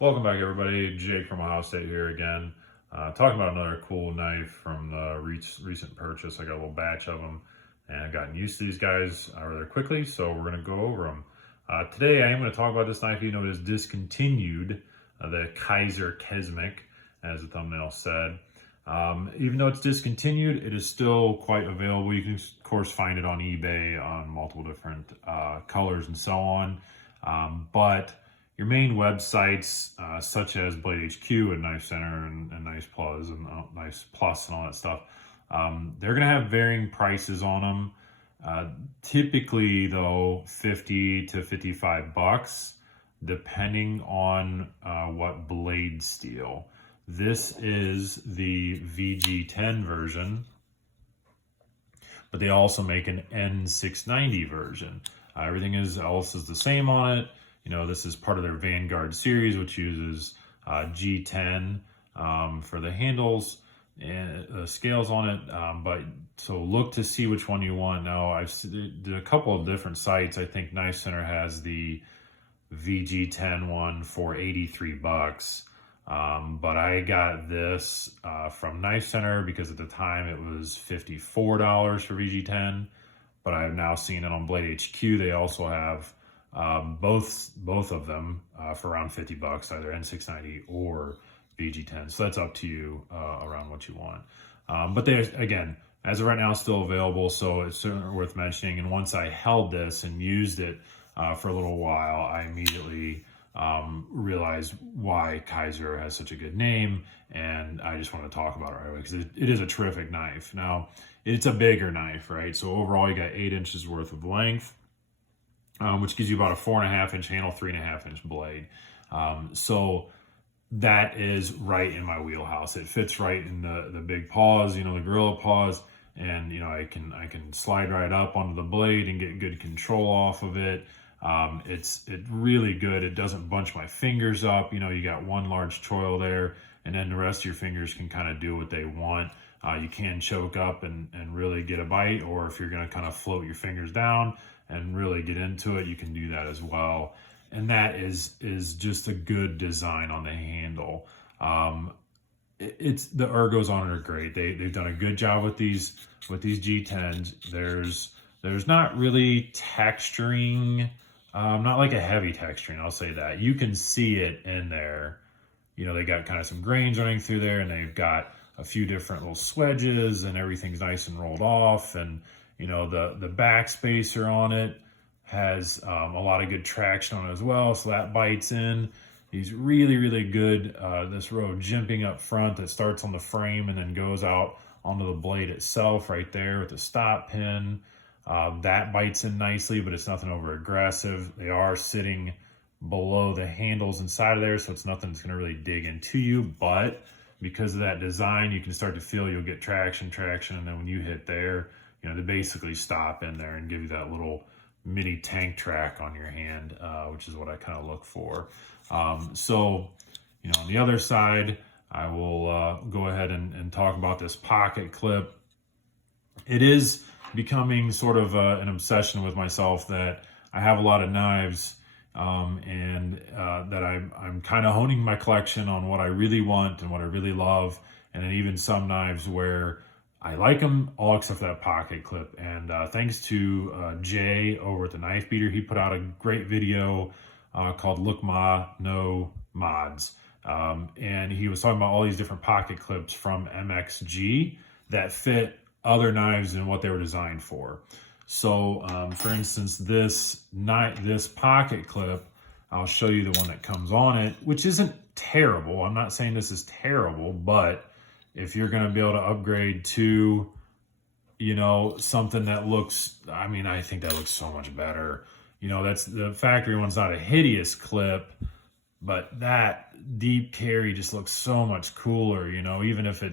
Welcome back, everybody. Jake from Ohio State here again. Talking about another cool knife from the recent purchase. I got a little batch of them and I've gotten used to these guys rather quickly, so we're going to go over them. Today, I am going to talk about this knife, even though it is discontinued, the Kizer Kesmec, as the thumbnail said. Even though it's discontinued, it is still quite available. You can, of course, find it on eBay on multiple different colors and so on. But your main websites, such as Blade HQ and Knife Center and Knife Plus and Knife Plus and all that stuff, they're going to have varying prices on them. Typically, though, 50 to 55 bucks, depending on what blade steel. This is the VG10 version, but they also make an N690 version. Everything else is the same on it. You know, this is part of their Vanguard series, which uses G10 for the handles and scales on it. But so look to see which one you want. Now, I've did a couple of different sites. I think Knife Center has the VG10 one for 83 bucks. But I got this from Knife Center because at the time it was $54 for VG10. But I've now seen it on Blade HQ. They also have both of them for around 50 bucks, either N690 or VG10. So that's up to you around what you want. But they, again, as of right now, still available. So it's certainly worth mentioning. And once I held this and used it for a little while, I immediately realized why Kizer has such a good name, and I just want to talk about it right away because it is a terrific knife. Now, it's a bigger knife, right? So overall, you got 8 inches worth of length, which gives you about a 4.5 inch handle, 3.5 inch blade. So that is right in my wheelhouse. It fits right in the big paws, you know, the gorilla paws, and you know, I can slide right up onto the blade and get good control off of it. It's really good. It doesn't bunch my fingers up. You know, you got one large choil there, and then the rest of your fingers can kind of do what they want. You can choke up and really get a bite, or if you're going to kind of float your fingers down and really get into it, you can do that as well. And that is just a good design on the handle. It's the ergos on it are great. They've done a good job with these G10s. There's not really texturing. Not like a heavy texturing, I'll say that. You can see it in there. You know, they got kind of some grains running through there, and they've got a few different little swedges, and everything's nice and rolled off. And, you know, the back spacer on it has a lot of good traction on it as well, so that bites in. He's really, really good. This row of jimping up front that starts on the frame and then goes out onto the blade itself right there with the stop pin. That bites in nicely, but it's nothing over aggressive. They are sitting below the handles inside of there, so it's nothing that's going to really dig into you. But because of that design, you can start to feel you'll get traction, and then when you hit there, you know, they basically stop in there and give you that little mini tank track on your hand, which is what I kind of look for. So, you know, on the other side, I will go ahead and talk about this pocket clip. It is becoming sort of an obsession with myself that I have a lot of knives and that I'm kind of honing my collection on what I really want and what I really love, and then even some knives where I like them all except for that pocket clip. And thanks to Jay over at the Knife Beater, he put out a great video called Look Ma No Mods, and he was talking about all these different pocket clips from MXG that fit other knives and what they were designed for. So for instance, this pocket clip, I'll show you the one that comes on it, which isn't terrible. I'm not saying this is terrible, but if you're going to be able to upgrade to, you know, something that looks, I mean, I think that looks so much better. You know, that's the factory one's not a hideous clip, but that deep carry just looks so much cooler. You know, even if it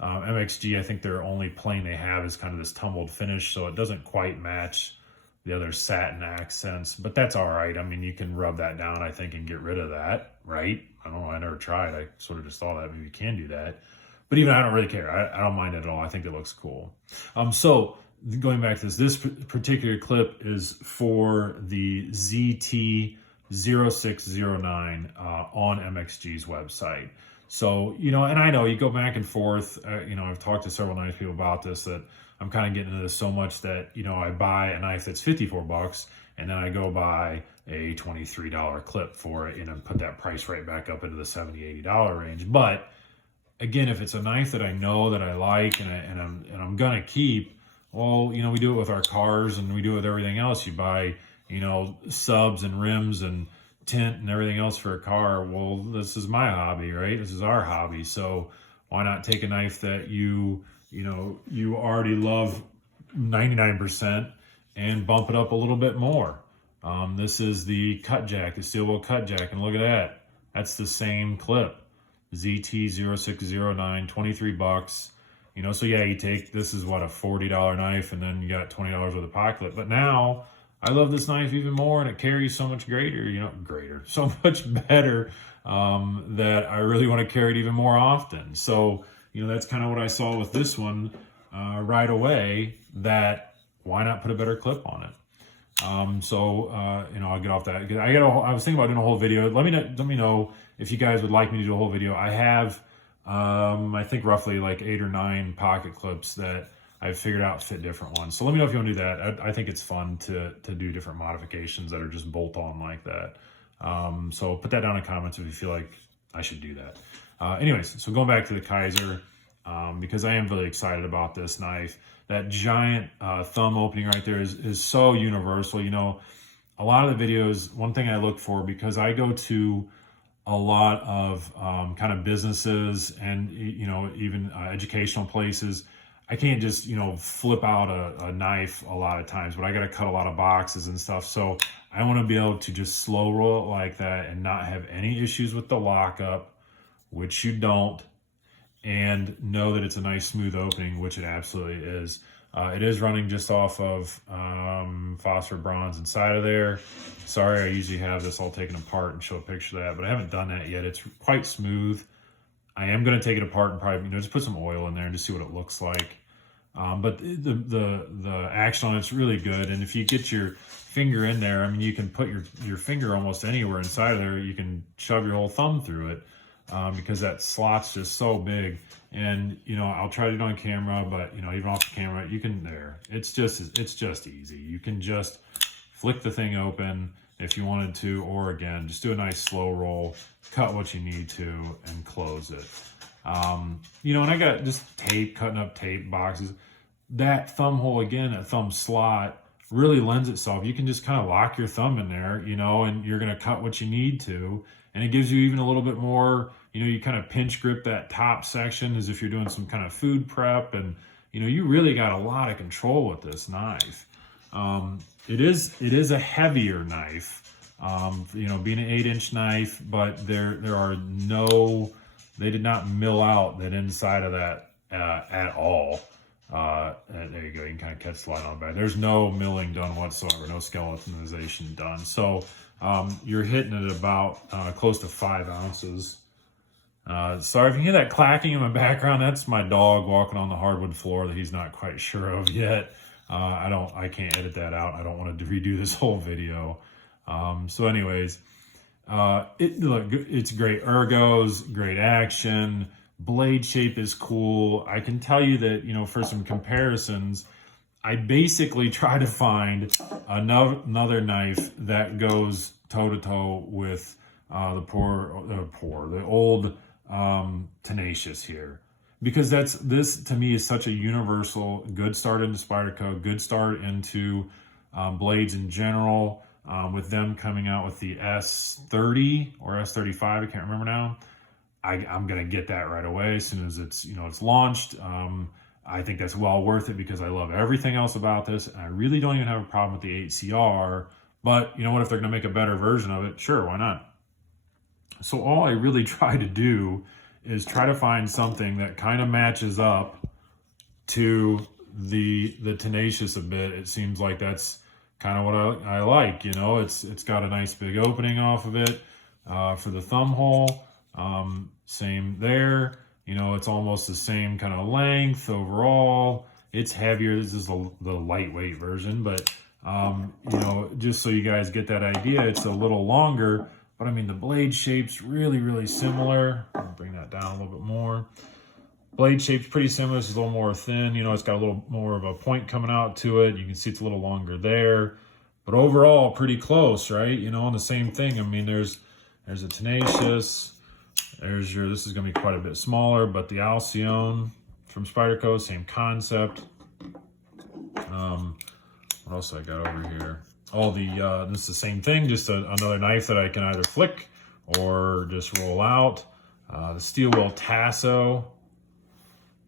MXG, I think their only plane they have is kind of this tumbled finish, so it doesn't quite match the other satin accents, but that's all right. I mean, you can rub that down, I think, and get rid of that, right? I don't know, I never tried. I sort of just thought that maybe you can do that. But even I don't really care. I don't mind it at all. I think it looks cool. So going back to this particular clip is for the ZT 0609 on MXG's website. So, you know, and I know you go back and forth. You know, I've talked to several nice people about this, that I'm kind of getting into this so much that, you know, I buy a knife that's 54 bucks and then I go buy a $23 clip for it, and put that price right back up into the $70, $80 range. But again, if it's a knife that I know that I like and I'm gonna keep, well, you know, we do it with our cars and we do it with everything else. You buy, you know, subs and rims and tint and everything else for a car. Well, this is my hobby, right? This is our hobby. So why not take a knife that you know, you already love 99% and bump it up a little bit more? This is the cut jack, the steel wool cut jack, and look at that. That's the same clip. ZT0609, 23 bucks. You know, so yeah, you take, this is what, a $40 knife, and then you got $20 worth of pocket clip. But now I love this knife even more, and it carries so much so much better, that I really want to carry it even more often. So, you know, that's kind of what I saw with this one right away, that why not put a better clip on it? You know, I'll get off that. I was thinking about doing a whole video. Let me know if you guys would like me to do a whole video. I have, I think roughly like 8 or 9 pocket clips that I've figured out fit different ones. So let me know if you want to do that. I think it's fun to do different modifications that are just bolt on like that. So put that down in the comments if you feel like I should do that. Anyways, so going back to the Kizer, because I am really excited about this knife. That giant thumb opening right there is so universal. You know, a lot of the videos, one thing I look for, because I go to a lot of kind of businesses and, you know, even educational places, I can't just, you know, flip out a knife a lot of times, but I got to cut a lot of boxes and stuff. So I want to be able to just slow roll it like that and not have any issues with the lockup, which you don't, and know that it's a nice smooth opening, which it absolutely is. It is running just off of phosphor bronze inside of there. Sorry, I usually have this all taken apart and show a picture of that, but I haven't done that yet. It's quite smooth. I am going to take it apart and probably, you know, just put some oil in there and just see what it looks like. But the action on it's really good. And if you get your finger in there, I mean, you can put your finger almost anywhere inside of there. You can shove your whole thumb through it. Because that slot's just so big. And, you know, I'll try to do it on camera, but, you know, even off the camera, you can, it's just easy. You can just flick the thing open if you wanted to, or again, just do a nice slow roll, cut what you need to, and close it. You know, and I got just tape, cutting up tape boxes. That thumb hole, again, that thumb slot really lends itself. You can just kind of lock your thumb in there, you know, and you're going to cut what you need to. And it gives you even a little bit more, you know, you kind of pinch grip that top section as if you're doing some kind of food prep. And, you know, you really got a lot of control with this knife. It is a heavier knife, you know, being an 8-inch knife, but there are no, they did not mill out that inside of that at all. There you go, you can kind of catch the light on the back. There's no milling done whatsoever, no skeletonization done. So you're hitting it about close to 5 ounces. Sorry if you hear that clacking in the background. That's my dog walking on the hardwood floor that he's not quite sure of yet. I can't edit that out. I don't want to redo this whole video. So anyways, look, it's great ergos, great action. Blade shape is cool. I can tell you that, you know, for some comparisons, I basically try to find another knife that goes toe-to-toe with the old Tenacious here. Because this to me is such a universal, good start into Spyderco, good start into blades in general, with them coming out with the S30 or S35, I can't remember now. I'm going to get that right away as soon as it's launched. I think that's well worth it because I love everything else about this. And I really don't even have a problem with the 8CR. But you know what? If they're going to make a better version of it, sure, why not? So all I really try to do is try to find something that kind of matches up to the Tenacious a bit. It seems like that's kind of what I like. You know, it's got a nice big opening off of it for the thumb hole. Same there. You know, it's almost the same kind of length overall. It's heavier. This is the lightweight version, but You know, just so you guys get that idea, it's a little longer, but I mean, the blade shape's really, really similar. I'll bring that down a little bit more. Blade shape's pretty similar. This is a little more thin. You know, it's got a little more of a point coming out to it. You can see it's a little longer there. But overall, pretty close, right? You know, on the same thing. I mean, there's a Tenacious. There's your, this is going to be quite a bit smaller, but the Alcyone from Spyderco, same concept. What else I got over here? All the, this is the same thing, just another knife that I can either flick or just roll out. The steel wheel Tasso.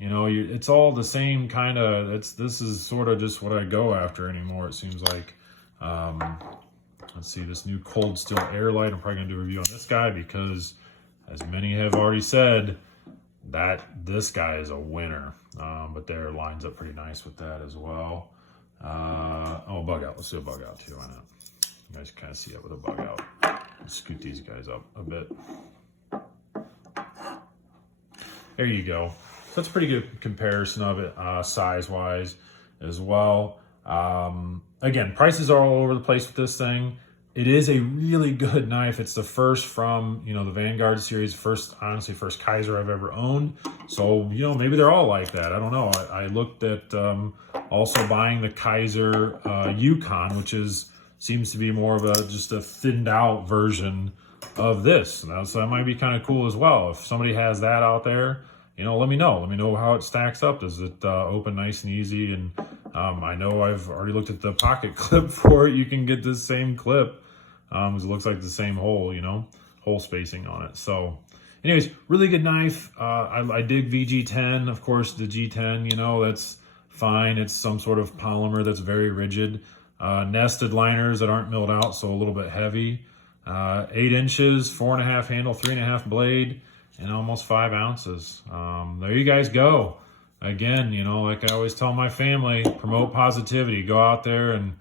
You know, it's all the same kind of, this is sort of just what I go after anymore, it seems like. Let's see, this new Cold Steel Airlight. I'm probably going to do a review on this guy because, as many have already said, that this guy is a winner. But there lines up pretty nice with that as well. Oh, bug out. Let's do a bug out too. Why not? You guys kind of see it with a bug out. Let's scoot these guys up a bit. There you go. So that's a pretty good comparison of it, size-wise as well. Again, prices are all over the place with this thing. It is a really good knife. It's the first from, you know, the Vanguard series, honestly, first Kizer I've ever owned. So, you know, maybe they're all like that. I don't know. I looked at also buying the Kizer Yukon, which seems to be more of just a thinned out version of this. So that might be kind of cool as well. If somebody has that out there, you know, let me know. Let me know how it stacks up. Does it open nice and easy? And I know I've already looked at the pocket clip for it. You can get this same clip. It looks like the same hole, you know, hole spacing on it. So anyways, really good knife. I dig VG10. Of course, the G10, you know, that's fine. It's some sort of polymer that's very rigid. Nested liners that aren't milled out, so a little bit heavy. 8 inches, 4.5 handle, 3.5 blade, and almost 5 ounces. There you guys go. Again, you know, like I always tell my family, promote positivity. Go out there and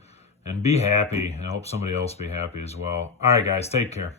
be happy. And I hope somebody else be happy as well. All right, guys, take care.